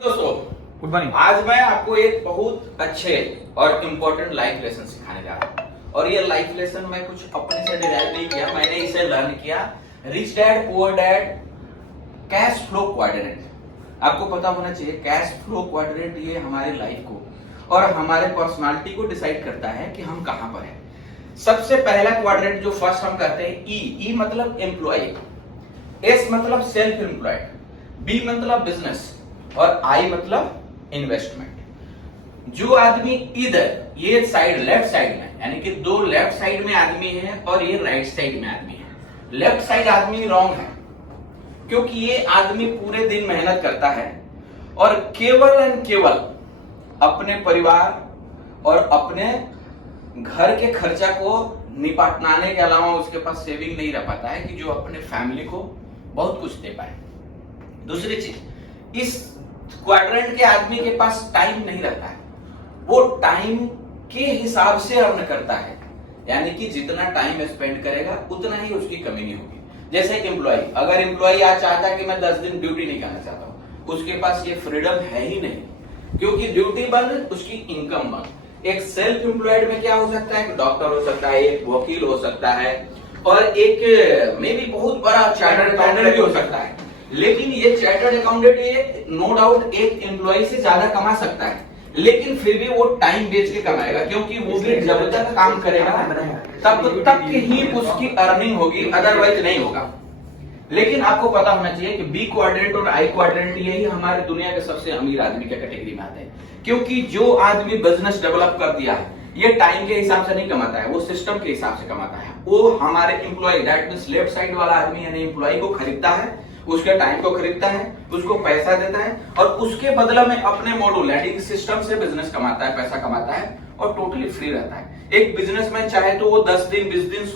दोस्तों good morning. आज मैं आपको एक बहुत अच्छे और इम्पोर्टेंट लाइफ लेसन सिखाने जा रहा हूँ। और ये लाइफ लेसन मैं कुछ अपने से डिराइव नहीं किया, मैंने इसे लर्न किया rich dad poor dad cash flow quadrant. आपको पता होना चाहिए कैश फ्लो क्वाड्रेंट ये हमारे लाइफ को और हमारे पर्सनालिटी को डिसाइड करता है कि हम कहां पर हैं। सबसे पहला क्वाड्रेंट जो फर्स्ट हम करते हैं ई मतलब एम्प्लॉय, एस मतलब सेल्फ एम्प्लॉयड, बी मतलब बिजनेस और आई मतलब इन्वेस्टमेंट। जो आदमी इधर ये साइड लेफ्ट साइड में यानी कि दो लेफ्ट साइड में आदमी है और ये राइट साइड में आदमी है। लेफ्ट साइड आदमी रॉन्ग है क्योंकि ये आदमी पूरे दिन मेहनत करता है और केवल एंड केवल अपने परिवार और अपने घर के खर्चा को निपटाने के अलावा उसके पास सेविंग नहीं रह पाता है कि जो अपने फैमिली को बहुत कुछ दे पाए। दूसरी चीज, इस क्वाड्रेंट के आदमी के पास टाइम नहीं रहता है, वो टाइम के हिसाब से अर्न करता है, यानी कि जितना टाइम स्पेंड करेगा उतना ही उसकी कमी नहीं होगी। जैसे एम्प्लॉय, अगर एम्प्लॉय आज चाहता कि मैं 10 दिन ड्यूटी नहीं करना चाहता हूं, उसके पास ये फ्रीडम है ही नहीं क्योंकि ड्यूटी बंद उसकी इनकम बंद। एक सेल्फ एम्प्लॉयड में क्या हो सकता है, डॉक्टर हो सकता है, एक वकील हो सकता है और एक मे भी बहुत बड़ा चार्टर्ड अकाउंटेंट भी हो सकता है। लेकिन ये चार्टर्ड अकाउंटेंट ये नो डाउट एक एम्प्लॉय से ज्यादा कमा सकता है, लेकिन फिर भी वो टाइम बेच के कमाएगा क्योंकि वो भी जब तक काम करेगा तब तक ही उसकी अर्निंग होगी, अदरवाइज नहीं होगा। लेकिन आपको पता होना चाहिए कि बी क्वाड्रेंट और आई क्वाड्रेंट यही हमारे दुनिया के सबसे अमीर आदमी के कैटेगरी में आते हैं क्योंकि जो आदमी बिजनेस डेवलप कर दिया है ये टाइम के हिसाब से नहीं कमाता है, वो सिस्टम के हिसाब से कमाता है। वो हमारे employ that means left side वाला आदमी यानी एम्प्लॉय को खरीदता है, उसके टाइम को खरीदता है, उसको पैसा देता है और उसके बदला में अपने मॉड्यूल यानी सिस्टम से बिजनेस कमाता है, पैसा कमाता है और टोटली फ्री रहता है। एक बिजनेसमैन चाहे तो वो 10 दिन 20 दिन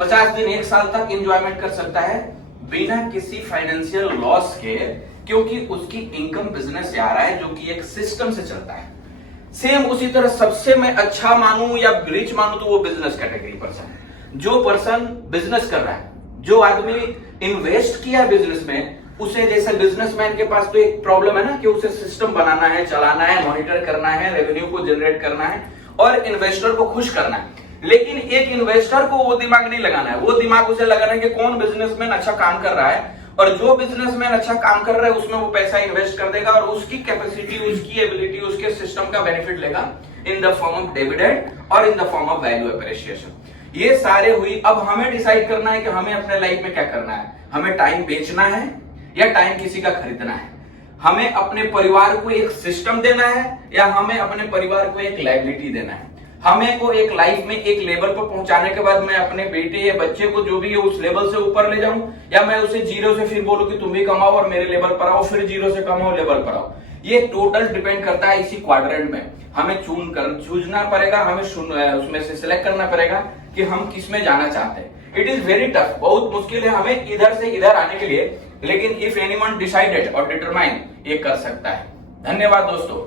50 दिन 1 साल तक एंजॉयमेंट कर सकता है बिना किसी फाइनेंशियल लॉस के क्योंकि उसकी इनकम बिजनेस से आ रहा है जो कि एक सिस्टम से चलता है। सेम उसी तरह सबसे मैं अच्छा मानूं या रिच मानूं तो वो बिजनेस कैटेगरी पर्सन, जो पर्सन बिजनेस कर रहा है, जो आदमी इन्वेस्ट किया बिजनेस में, उसे जैसे बिजनेसमैन के पास तो एक प्रॉब्लम है ना कि उसे सिस्टम बनाना है, चलाना है, मॉनिटर करना है, रेवेन्यू को जनरेट करना है और इन्वेस्टर को खुश करना है। लेकिन एक इन्वेस्टर को वो दिमाग नहीं लगाना है, वो दिमाग उसे लगाना है कि कौन बिजनेसमैन अच्छा काम कर रहा है और जो बिजनेसमैन अच्छा काम कर रहा है उसमें वो पैसा इन्वेस्ट कर देगा और उसकी कैपेसिटी, उसकी एबिलिटी, उसके सिस्टम का बेनिफिट लेगा in the form of dividend और in the form of value appreciation. ये सारे हुई। अब हमें डिसाइड करना है कि हमें अपने लाइफ में क्या करना है। हमें टाइम बेचना है या टाइम किसी का खरीदना है। हमें अपने परिवार को एक सिस्टम देना है या हमें अपने परिवार को एक लाइबिलिटी देना है। हमें को एक लाइफ में एक लेवल पर पहुंचाने के बाद मैं अपने बेटे या बच्चे को जो भी है उस लेवल से ऊपर ले जाऊं या मैं उसे जीरो से फिर बोलूं कि तुम भी कमाओ और मेरे लेवल पर आओ, फिर जीरो से कमाओ लेवल पर आओ। ये टोटल डिपेंड करता है इसी क्वाड्रेंट में। हमें चूजना पड़ेगा, हमें उसमें से सिलेक्ट करना पड़ेगा कि हम किस में जाना चाहते हैं। इट इज वेरी टफ, बहुत मुश्किल है हमें इधर से इधर आने के लिए, लेकिन इफ एनीवन डिसाइडेड और डिटरमाइन ये कर सकता है। धन्यवाद दोस्तों।